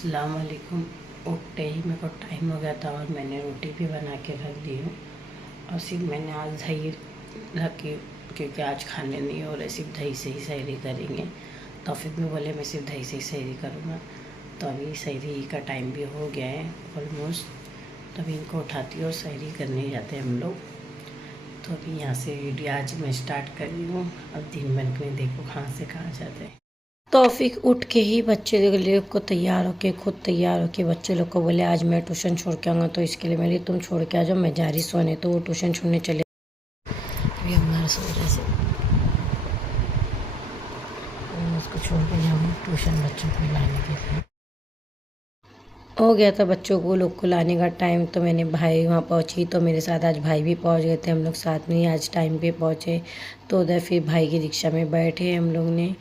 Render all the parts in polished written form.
अस्सलाम वालेकुम। उठते ही मेरे को टाइम हो गया था और मैंने रोटी भी बना के रख दी हूँ और सिर्फ मैंने आज दही रखी क्योंकि आज खाने नहीं हो रहे, सिर्फ दही से ही सहरी करेंगे। तौफीक भी बोले मैं सिर्फ दही से ही सहरी करूँगा, तो अभी सहरी का टाइम भी हो गया है ऑलमोस्ट। तो अभी इनको उठाती हूँ और सहरी करने जाते हैं हम लोग। तो अभी यहाँ से वीडियो आज मैं स्टार्ट कर रही हूँ। अब दिन भर में देखो कहाँ से कहाँ जाते हैं। तौफीक उठ के ही बच्चे लोग को तैयार होके खुद तैयार होके बच्चे लोग को बोले आज मैं ट्यूशन छोड़ के आऊँगा, तो इसके लिए मेरी तुम छोड़ के आ जाओ, मैं जा रही सोने। तो वो ट्यूशन छोड़ने चले। अभी हमारे सो रहे से उसको छोड़ के जाऊँगी ट्यूशन बच्चों को लाने के लिए। हो गया था बच्चों को लोग को लाने का टाइम, तो मैंने भाई वहाँ पहुँची तो मेरे साथ आज भाई भी पहुँच गए थे। हम लोग साथ में ही आज टाइम पे पहुँचे। तो उधर फिर भाई की रिक्शा में बैठे हम लोग ने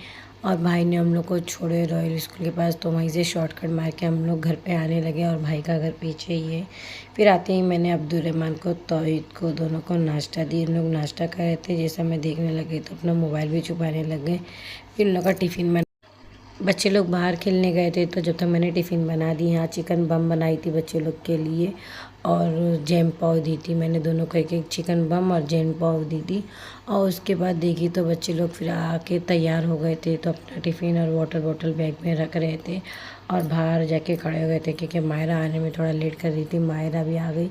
और भाई ने हम लोग को छोड़े रॉयल स्कूल के पास। तो वहीं से शॉर्टकट मार के हम लोग घर पे आने लगे और भाई का घर पीछे ही है। फिर आते ही मैंने अब्दुलरहमान को तौहीद को दोनों को नाश्ता दी। हम लोग नाश्ता कर रहे थे, जैसा मैं देखने लगे तो अपना मोबाइल भी छुपाने लग गए। फिर उन लोग का टिफ़िन बना, बच्चे लोग बाहर खेलने गए थे तो जब तक मैंने टिफ़िन बना दी। यहाँ चिकन बम बनाई थी बच्चे लोग के लिए और जैम पाव दी थी मैंने, दोनों को एक एक चिकन बम और जैम पाव दी थी। और उसके बाद देखी तो बच्चे लोग फिर आके तैयार हो गए थे, तो अपना टिफ़िन और वाटर बॉटल बैग में रख रहे थे और बाहर जाके खड़े हो गए थे क्योंकि मायरा आने में थोड़ा लेट कर रही थी। मायरा भी आ गई।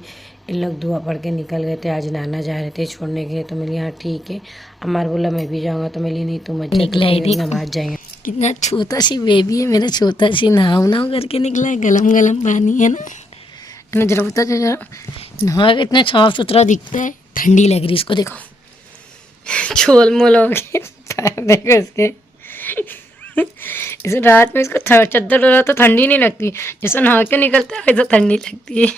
इन लोग दुआ पढ़ के निकल गए थे। आज नाना जा रहे थे छोड़ने के लिए, तो मैं हाँ ठीक है। अमार बोला मैं भी जाऊँगा, तो मैं नहीं तुम निकला ही नमाज जाएंगे। कितना छोटा सी बेबी है मेरा, छोटा सी नहाव करके निकला है, गलम गलम पानी है ना जरा बता जरा। नहा के इतना साफ सुथरा दिखता है। ठंडी लग रही इसको, देखो छोल मोल हो गए पैर, देखो इसके। इसे रात में इसको चद्दर हो रहा तो ठंडी नहीं लगती, जैसे नहा के निकलता है वैसे ठंडी लगती है।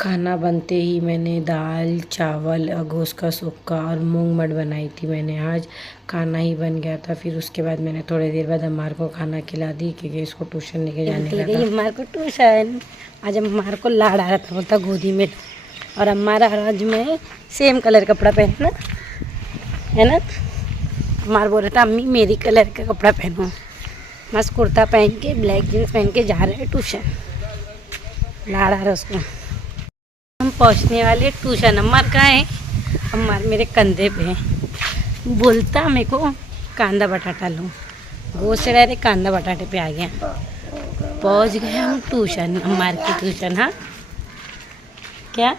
खाना बनते ही मैंने दाल चावल गोश्त का सुक्का और मूंग मट बनाई थी मैंने। आज खाना ही बन गया था। फिर उसके बाद मैंने थोड़ी देर बाद अम्मार को खाना खिला दी क्योंकि इसको ट्यूशन लेके जाने का था। अम्मार को ट्यूशन, आज अम्मार को लाड़ आ रहा था, बोलता गोदी में। और अम्मारा आज में सेम कलर कपड़ा पहनना है ना। अम्मार बोल रहा था अम्मी मेरी कलर का कपड़ा पहनो। मस्त कुर्ता पहन के ब्लैक जीन्स पहन के जा रहे हैं ट्यूशन। लाड़ आ रहा उसको। हम पहुंचने वाले ट्यूशन। अम्मार कहाँ है? अम्मार मेरे कंधे पे है। बोलता मेरे को कांदा बटाटा लो, गोश्त से डायरेक्ट कांदा बटाटे पे आ गया। पहुंच गए हम ट्यूशन, अम्मार की ट्यूशन। हाँ क्या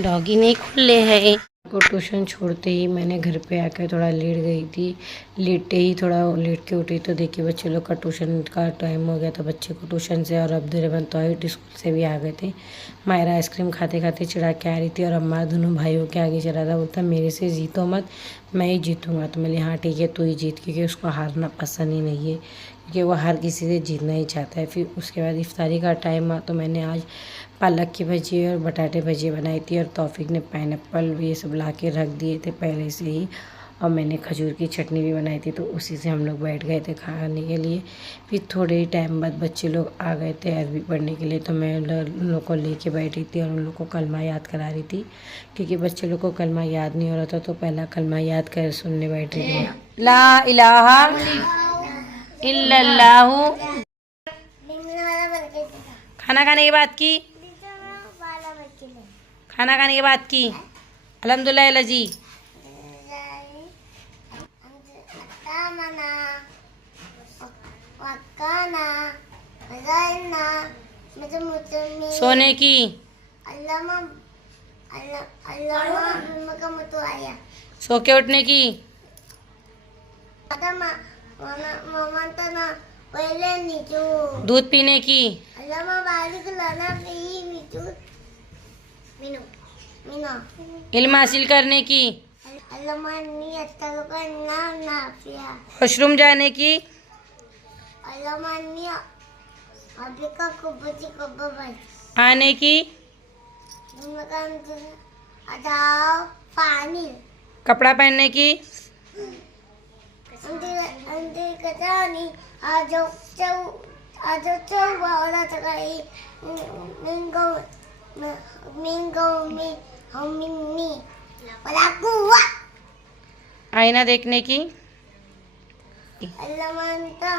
डॉगी नहीं खुले है को ट्यूशन छोड़ते ही मैंने घर पे आकर थोड़ा लेट गई थी। लेटे ही थोड़ा लेट के उठी तो देखिए बच्चे लोग का ट्यूशन का टाइम हो गया था। बच्चे को ट्यूशन से और अब्दुलरहमान तौहीद स्कूल से भी आ गए थे। मायरा आइसक्रीम खाते खाते चिढ़ा के आ रही थी और अम्मा दोनों भाइयों के आगे चला था। बोलता मेरे से जीतो मत, मैं ही जीतूँगा। तो मैंने हाँ ठीक है तू ही जीत, क्योंकि उसको हारना पसंद ही नहीं है, क्योंकि वो हर किसी से जीतना ही चाहता है। फिर उसके बाद इफ्तारी का टाइम हुआ तो मैंने आज पालक की भजी और बटाटे भजी बनाई थी और तौफीक ने पाइनएप्पल ये सब ला के रख दिए थे पहले से ही। और मैंने खजूर की चटनी भी बनाई थी, तो उसी से हम लोग बैठ गए थे खाने के लिए। फिर थोड़े ही टाइम बाद बच्चे लोग आ गए थे अरबी पढ़ने के लिए, तो मैं उन लोग को लेके बैठी थी और उन लोग को कलमा याद करा रही थी, क्योंकि बच्चे लोग को कलमा याद नहीं हो रहा था। तो पहला कलमा याद कर सुनने बैठी थी। ला इलाहा इल्लल्लाहु। खाना खाने के बाद की, खाना खाने के बाद की अल्हम्दुलिल्लाह लजी। सोने की, सो के उठने की, दूध पीने की, इल्म हासिल करने की, वॉशरूम जाने की, आने की, कपड़ा पहनने की, आईना देखने की, अल्लामंता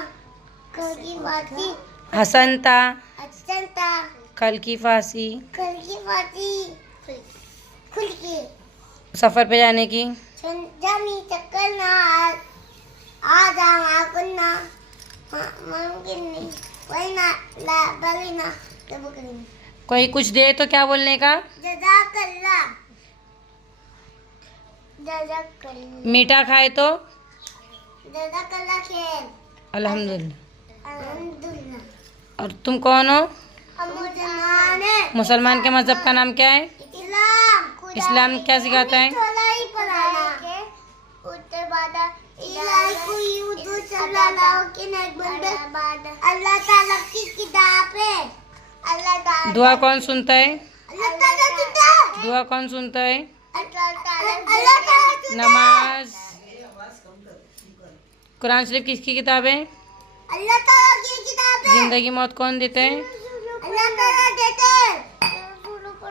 कल की बाती हसन था अचंता कल की फांसी, कल की बाती खुल की सफ़र पे जाने की, जमी चक्कर ना आज आकुन्ना मुमकिन नहीं वही ना ला बगी ना तब करेंगे कोई कुछ दे तो क्या बोलने का, जज़ाकल्लाह जज़ाकल्लाह मीठा खाए तो जज़ाकल्लाह खैर अल्हम्दुलिल्लाह। अल्हम्दुलिल्लाह। और तुम कौन हो? हम मुसलमान हैं। मुसलमान के मज़हब का नाम क्या है? इस्लाम। इस्लाम क्या सिखाता है? थोड़ा ही पढ़ाना। उसके बाद इलाही कोई उर्दू सल्लल्लाहु अलैहि वसल्लम अल्लाह ताला की किताब है। अल्लाह ताला दुआ कौन सुनता है? अल्लाह ताला सुनता है। दुआ कौन सुनता है? अल्लाह ताला सुनता है। नमाज, कुरान शरीफ किसकी किताब है? अल्लाह ताला की किताब है। जिंदगी मौत कौन देते हैं? अल्लाह ताला देते हैं।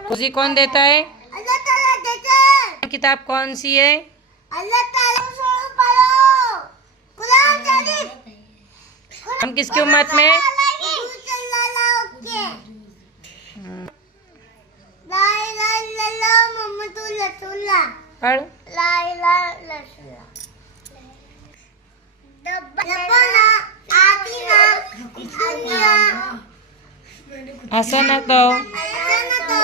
खुशी कौन देता है? अल्लाह ताला देते हैं। किताब कौन सी है? अल्लाह ताला सुनो पढ़ो कुरान शरीफ। हम किसकी उम्मत में? हुजूर सल्लल्लाहु के ला इलाहा इल्लल्लाह मुहम्मदुर रसूलुल्लाह पढ़। ला इलाहा इल्लल्लाह रब्बना आतिना दुनिया हसनतो हसनतो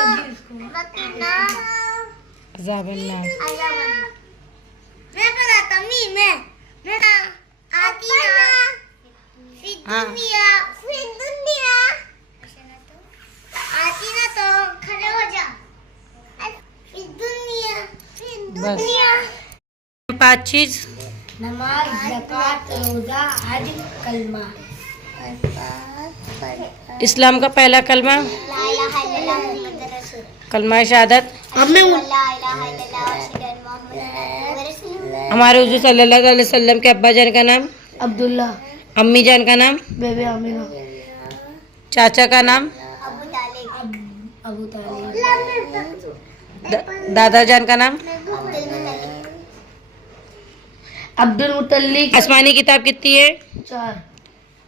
वक़िना अज़ाबन्नार। अज़ाबन्नार। मैं पढ़ाता हूँ मैं आतिना हाँ। फिर दुनिया आतिना तो खड़े हो जा फिर बस। दुनिया 5 चीज। नमाज ज़कात रोज़ा हज कलमा इस्लाम का पहला कलमा ला इलाहा इल्लल्लाह मुहम्मदुर रसूल कलमा शहादत। ला इलाहा इल्लल्लाह मुहम्मदुर रसूल हमारे हुजूर सल्लल्लाहु अलैहि वसल्लम के अब्बा जान का नाम अब्दुल्ला अम्मी जान का नाम बेबी आमिना चाचा का नाम अबू तालिब दादा जान का नाम अब्दुल मुतल्लिक। आसमानी किताब कितनी है? 4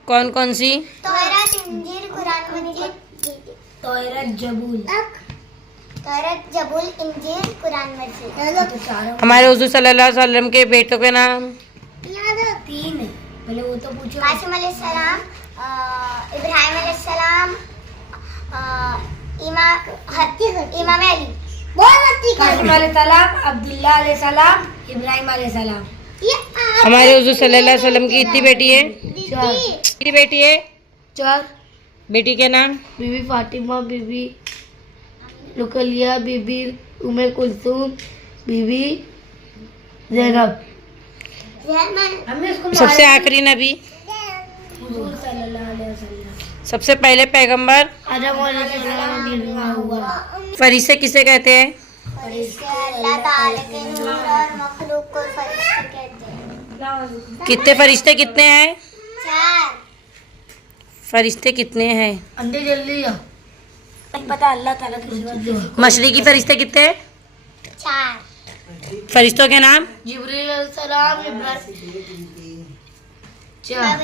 कौन कौन सी? तौरात इंजील कुरान मजीद तौरात जबूल इंजील कुरान मजीद। हमारे हुजूर सल्लल्लाहु अलैहि वसल्लम के बेटों के नाम 3 है पहले वो तो पूछो। कासिम अलैहिस्सलाम इब्राहिम अलैहिस्सलाम इमाम अली कासिम अलैहिस्सलाम अब्दुल्ला अलैहिस्सलाम इब्राहिम अलैहिस्सलाम। हमारे हुजूर सल्लल्लाहु अलैहि वसल्लम की कितनी बेटी है? 4 कितनी बेटी है? 4 बेटी के नाम बीबी फातिमा बीबी रुकलिया बीबी उम्मे कुलसूम बीबी ज़ैनब। सबसे आखिरी नबी, हुजूर सल्लल्लाहु अलैहि वसल्लम। सबसे पहले पैगंबर, आदम अलैहिस्सलाम निर्माण हुआ। फरिश्ते किसे कहते हैं? अल्लाह ताला के नूर और मखलूक को फरिश्ते कहते हैं। कितने फरिश्ते कितने हैं? 4 फरिश्ते कितने हैं? अंडे जल्दी जा पता अल्लाह ताला की सिवा मशरिकी की फरिश्ते कितने हैं? 4 फरिश्तों के नाम जिब्रील अलैहिस्सलाम इब्राहीम 4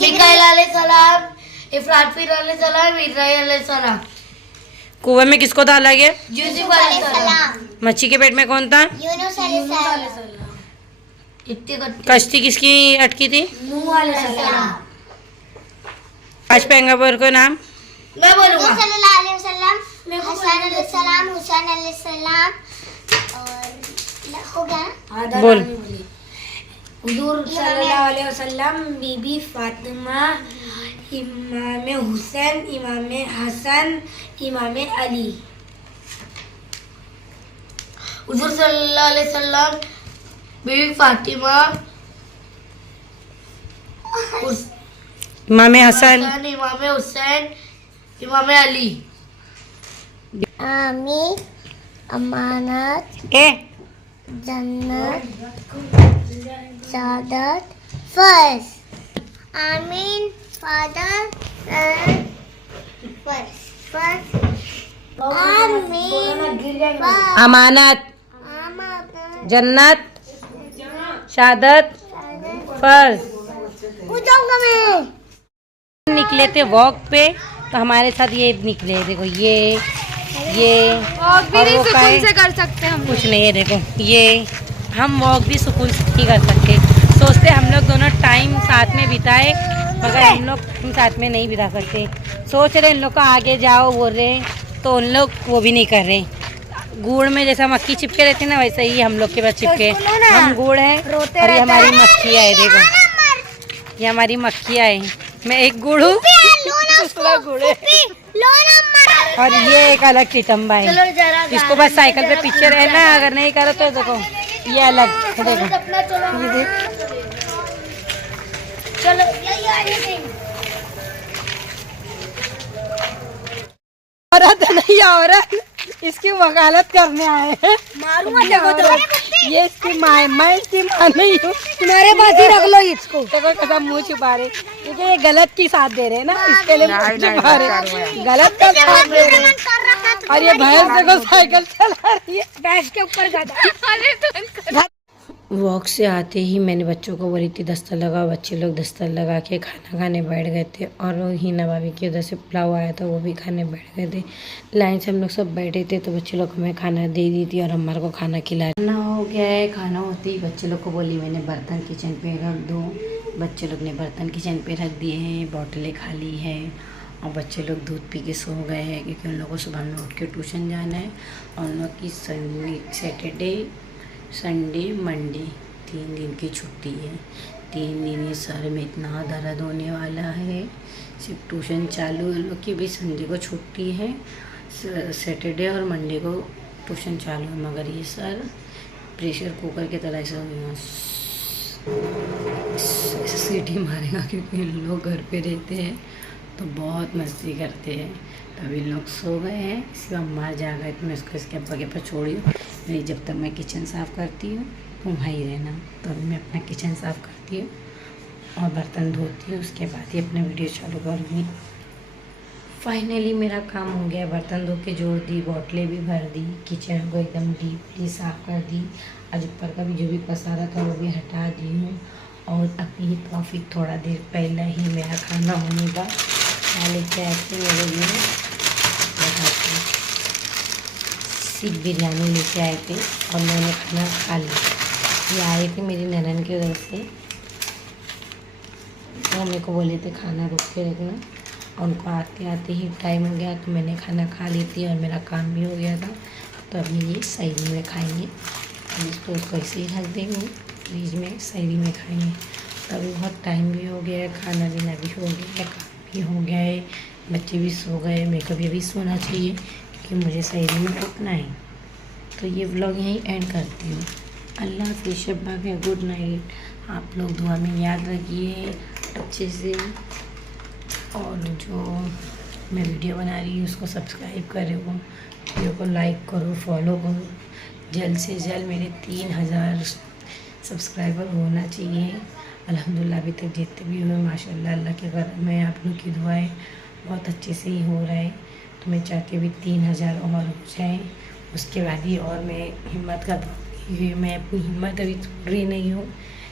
मिकाईल अलैहिस्सलाम इफ्राफील अलैहिस्सलाम इस्राईल अलैहिस्सलाम। कुएं में किसको डाला गया? यूसुफ अलैहिस्सलाम मच्छी के पेट में कौन था? यूनुस अलैहिस्सलाम। कश्ती किसकी अटकी थी? नूह अलैहिस्सलाम। 5 पैगंबर के नाम मैं बोलूंगा सल्लल्लाहु अलैहि वसल्लम हसन अलैहिस्सलाम हुसैन अलैहिस्सलाम और हो गया ना? बोल। हुजूर सल्लल्लाहु अलैहि वसल्लम बीबी फातिमा इमाम हुसैन इमाम हसन इमाम अली। हुजूर सल्लल्लाहु अलैहि वसल्लम बीबी फातिमा इमाम हसन इमाम हुसैन इमाम अली। आमीन अमानत ए जन्नत सादत फर्ज। आमीन फादर फर्ज आमीन अमानत जन्नत शहादत फर्स्ट पूछूंगा मैं। निकले थे वॉक पे, तो हमारे साथ ये निकले, देखो ये वॉक भी और नहीं वो सुकून काहे- से कर सकते हम। कुछ नहीं है, देखो ये हम वॉक भी सुकून से नहीं कर सकते। सोचते हम लोग दोनों टाइम साथ में बिताए, मगर हम लोग साथ में नहीं बिता सकते। सोच रहे इन लोग को आगे जाओ बोल रहे, तो उन लोग वो भी नहीं कर रहे। गुड़ में जैसा मक्खी चिपके रहती है ना, वैसे ही हम लोग के पास चिपके। हम गुड़ है और ये हमारी मक्खियाँ है, देखो ये हमारी मक्खियाँ है। मैं एक गुड़ हूँ, दूसरा गुड़ है, और ये एक अलग टिटम्बा है। इसको बस साइकिल पे पीछे रहना है, अगर नहीं करो तो देखो ये अलग, देखो ये देख। चलो यही आगे देंगे। औरत नहीं औरत, इसकी वकालत करने आए हैं। मारूंगा देखो तो। ये इसकी माँ, मैं इसकी माँ नहीं हूँ। तुम्हारे पास ही रख लो इसको। देखो कैसा मुंह छुपा रहे, क्योंकि ये गलत की साथ दे रहे हैं ना, इसके लिए मुंह छुपा रहे, गलत का साथ दे रहे हैं। और ये भैंस देखो साइकिल चला रही है, भैंस के ऊपर गधा। वॉक से आते ही मैंने बच्चों को बोली थी दस्तर लगाओ, बच्चे लोग दस्तर लगा के खाना खाने बैठ गए थे। और हीना भाभी के उधर से पुलाव आया था, वो भी खाने बैठ गए थे। लाइन से हम लोग सब बैठे थे, तो बच्चे लोग हमें खाना दे दी थी और हमारे को खाना खिलाया। खाना हो गया है, खाना होते ही बच्चे लोग को बोली मैंने बर्तन किचन पे रख दो। बच्चे लोग ने बर्तन किचन पे रख दिए हैं, बॉटलें खाली है, और बच्चे लोग दूध पी के सो गए हैं, क्योंकि उन लोगों को सुबह में उठ के ट्यूशन जाना है। और उन लोग की सैटरडे संडे मंडे 3 दिन की छुट्टी है। 3 दिन ये सर में इतना दर्द होने वाला है, सिर्फ ट्यूशन चालू है लोग की भी। संडे को छुट्टी है, सैटरडे और मंडे को ट्यूशन चालू है, मगर ये सर प्रेशर कुकर की तरह से सीटी मारेगा, क्योंकि इन लोग घर पे रहते हैं तो बहुत मस्ती करते हैं। तभी लोग सो गए हैं, इसके अम्मा जा गए तो मैं उसको इसके अब्बा के पास छोड़ी हूँ। नहीं, जब तक मैं किचन साफ़ करती हूँ तुम वहीं रहना। तो अभी मैं अपना किचन साफ़ करती हूँ और बर्तन धोती हूँ, उसके बाद ही अपना वीडियो चालू करूँगी। फाइनली मेरा काम हो गया, बर्तन धो के जोड़ दी, बोतलें भी भर दी, किचन को एकदम डीपली साफ़ कर दी। आज ऊपर का भी जो भी पसारा था वो भी हटा दी हूँ। और अभी काफ़ी थोड़ा देर पहले ही मेरा खाना होने का लेके आए थे मेरे लिए, सीख बिरयानी लेके आए थे और मैंने खाना खा लिया। ये आए थे मेरी ननन की वजह से, वो मेरे को बोले थे खाना रुक के रखना, और उनको आते आते ही टाइम हो गया, तो मैंने खाना खा ली थी और मेरा काम भी हो गया था। तो अभी ये सैरी में खाएंगे, इसको ऐसे ही रख देंगे फ्रिज में, सैरी में खाएंगे। तो अभी बहुत टाइम भी हो गया है, खाना पीना भी हो गया है, काम भी हो गया है, बच्चे भी सो गए, मेरे को भी अभी सोना चाहिए क्योंकि मुझे सैरी में उठना है। तो ये व्लॉग यहीं एंड करती हूँ। अल्लाह हाफ़िज़, शब्बा के गुड नाइट। आप लोग दुआ में याद रखिए अच्छे से, और जो मैं वीडियो बना रही हूँ उसको सब्सक्राइब करो, वीडियो को लाइक करो, फॉलो करो। जल्द से जल्द मेरे 3000 सब्सक्राइबर होना चाहिए। अल्हम्दुलिल्लाह अभी तक जितने भी हुए माशाल्लाह अल्लाह के करम में, आप लोग की दुआएं बहुत अच्छे से ही हो रहा है। तो मैं चाहती हूँ अभी 3000 और हो जाए, उसके बाद ही और मैं हिम्मत कर, मैं अपनी हिम्मत अभी छोड़ रही नहीं हूँ,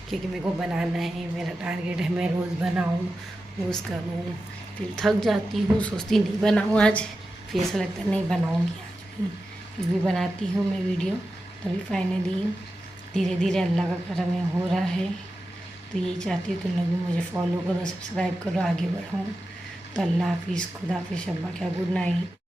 क्योंकि मेरे को बनाना है, मेरा टारगेट है मैं रोज़ बनाऊँ, रोज़ करूँ। फिर थक जाती हूँ, सोचती नहीं बनाऊँ आज, फिर ऐसा लगता है नहीं बनाऊँगी आज भी, फिर भी बनाती हूँ मैं वीडियो। तभी फाइनली धीरे धीरे अल्लाह का करम में हो रहा है। तो यही चाहती हूँ तुम लोग भी मुझे फॉलो करो, सब्सक्राइब करो, आगे बढ़ाऊँ। तो अल्लाह हाफ़िज़, खुदा हाफ़िज़, शब्बा क्या गुड नाइट।